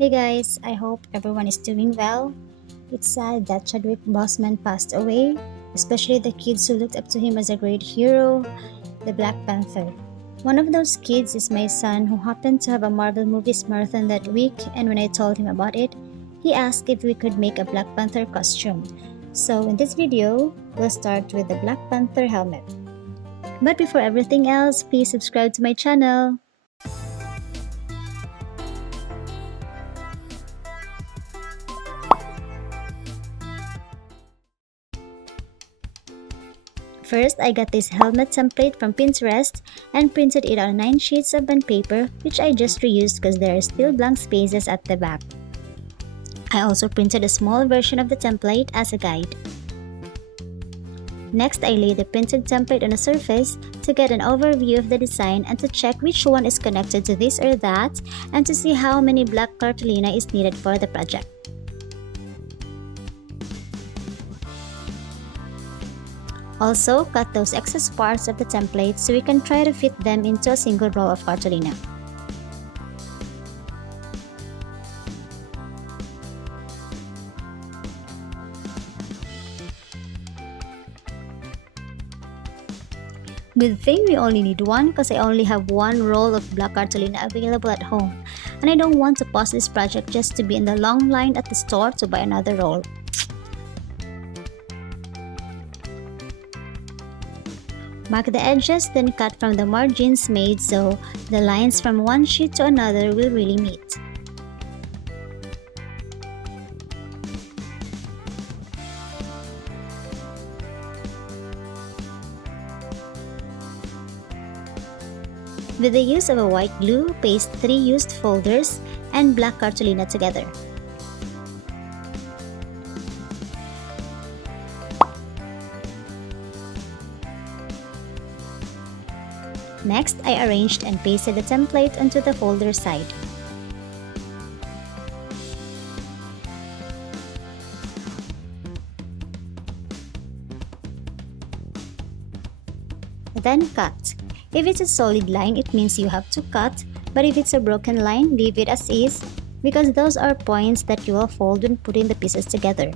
Hey guys, I hope everyone is doing well. It's sad that Chadwick Boseman passed away, especially the kids who looked up to him as a great hero, the Black Panther. One of those kids is my son who happened to have a Marvel movies marathon that week, and when I told him about it, he asked if we could make a Black Panther costume. So in this video, we'll start with the Black Panther helmet. But before everything else, please subscribe to my channel. First, I got this helmet template from Pinterest and printed it on 9 sheets of bond paper, which I just reused because there are still blank spaces at the back. I also printed a small version of the template as a guide. Next, I laid the printed template on a surface to get an overview of the design and to check which one is connected to this or that and to see how many black cartolina is needed for the project. Also, cut those excess parts of the template so we can try to fit them into a single roll of cartolina. Good thing we only need one because I only have one roll of black cartolina available at home, and I don't want to pause this project just to be in the long line at the store to buy another roll. Mark the edges, then cut from the margins made so the lines from one sheet to another will really meet. With the use of a white glue, paste 3 used folders and black cartolina together. Next, I arranged and pasted the template onto the folder side. Then cut. If it's a solid line, it means you have to cut, but if it's a broken line, leave it as is because those are points that you will fold when putting the pieces together.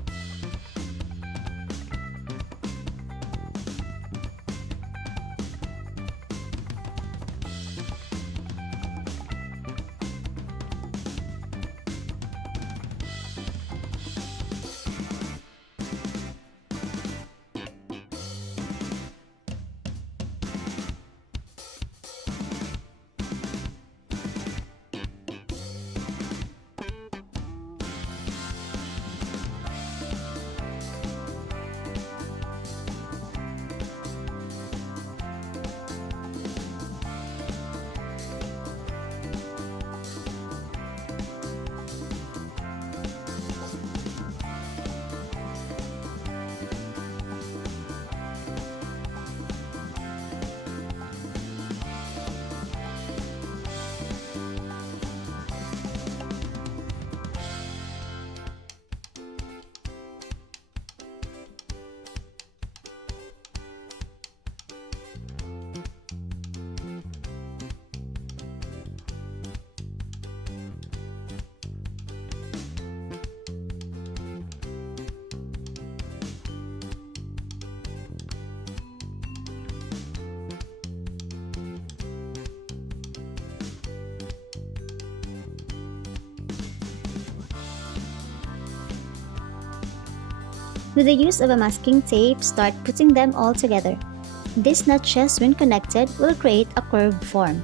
With the use of a masking tape, start putting them all together. These notches, when connected, will create a curved form.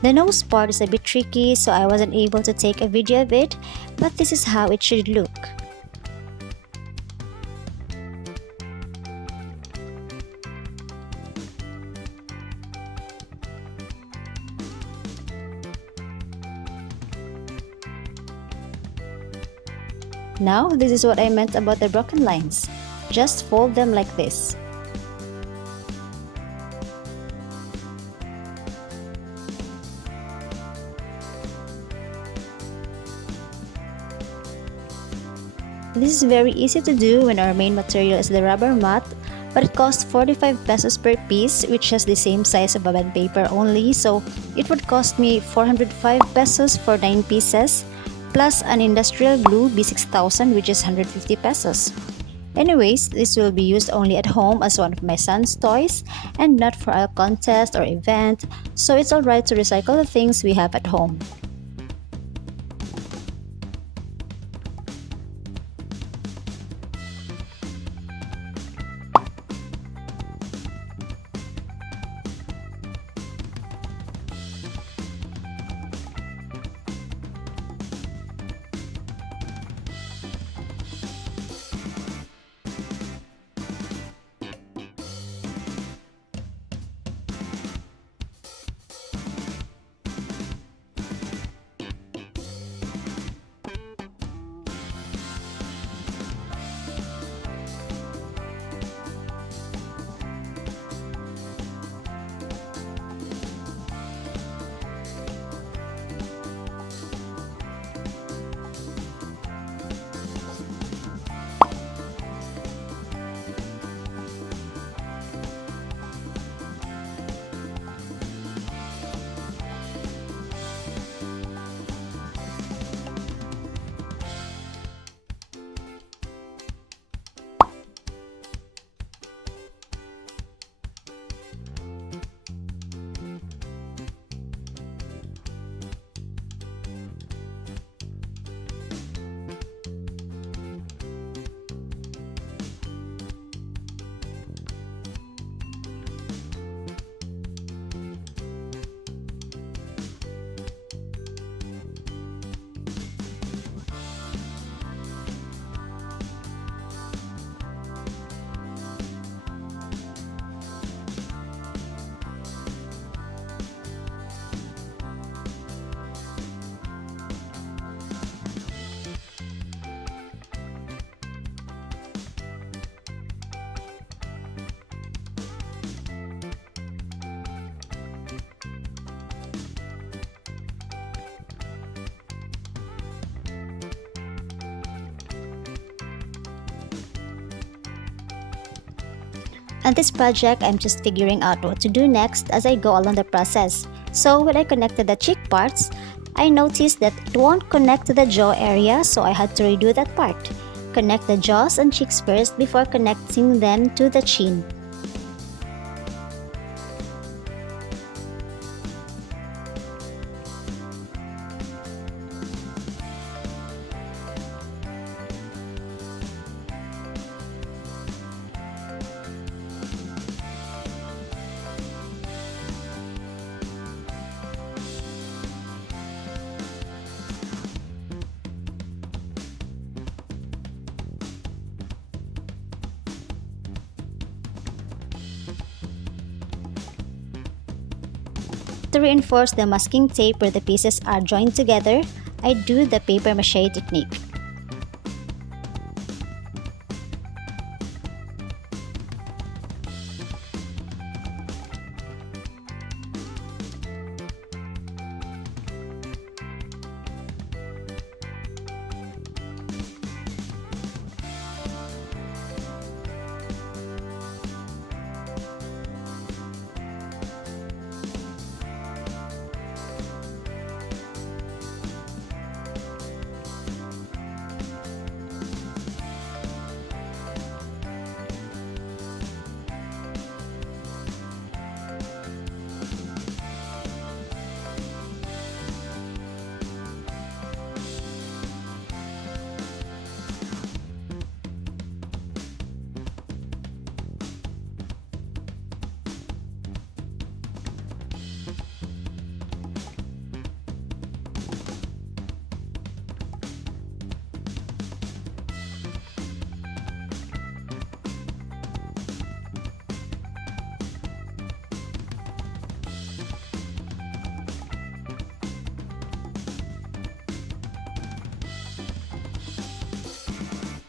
The nose part is a bit tricky, so I wasn't able to take a video of it, but this is how it should look. Now, this is what I meant about the broken lines. Just fold them like this. This is very easy to do when our main material is the rubber mat, but it costs 45 pesos per piece, which has the same size of a bond paper only, so it would cost me 405 pesos for 9 pieces, plus an industrial glue B6000, which is 150 pesos. Anyways, this will be used only at home as one of my son's toys and not for a contest or event, so it's alright to recycle the things we have at home. On this project, I'm just figuring out what to do next as I go along the process. So when I connected the cheek parts, I noticed that it won't connect to the jaw area, so I had to redo that part. Connect the jaws and cheeks first before connecting them to the chin. To reinforce the masking tape where the pieces are joined together, I do the paper mache technique.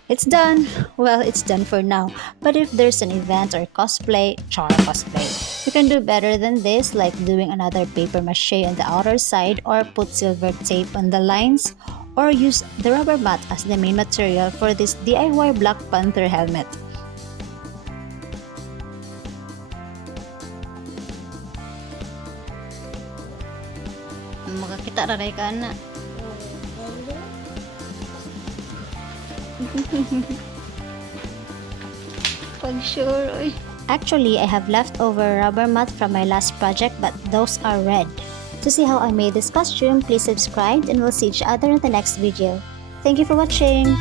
It's done! Well, it's done for now. But if there's an event or cosplay, char cosplay, you can do better than this, like doing another paper mache on the outer side or put silver tape on the lines, or use the rubber mat as the main material for this DIY Black Panther helmet. Makakita ra ka na. Pag sure, oy. Actually, I have leftover rubber mat from my last project, but those are red. To see how I made this costume, please subscribe and we'll see each other in the next video. Thank you for watching!